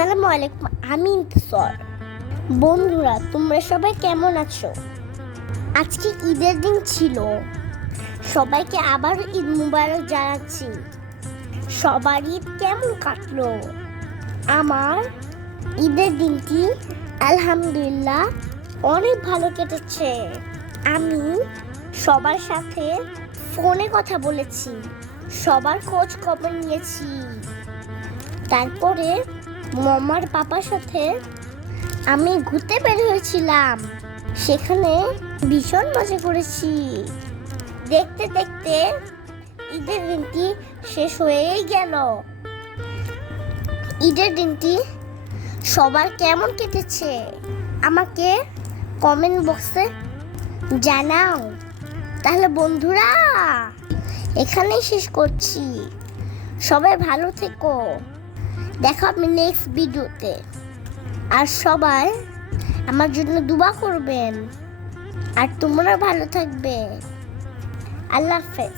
আসসালামু আলাইকুম, আমি ইন্তিসর। বন্ধুরা, তোমরা সবাই কেমন আছো? আজকে ঈদের দিন ছিল। সবাইকে আবার ঈদ মুবারক জানাচ্ছি। সবার ঈদ কেমন কাটলো? আমার ঈদের দিনটি আলহামদুলিল্লাহ অনেক ভালো কেটেছে। আমি সবার সাথে ফোনে কথা বলেছি, সবার খোঁজ খবর নিয়েছি। তারপরে মামার পাপার সাথে আমি ঘুরতে বের হয়েছিলাম। সেখানে ভীষণ মজা করেছি। দেখতে দেখতে ঈদের দিনটি শেষ হয়েই গেল। ঈদের দিনটি সবার কেমন কেটেছে আমাকে কমেন্ট বক্সে জানাও। তাহলে বন্ধুরা, এখানেই শেষ করছি। সবাই ভালো থেকো। দেখা হবে নেক্সট ভিডিওতে। আর সবাই আমার জন্য দোয়া করবেন। আর তোমরা ভালো থাকবে। আল্লাহ হাফেজ।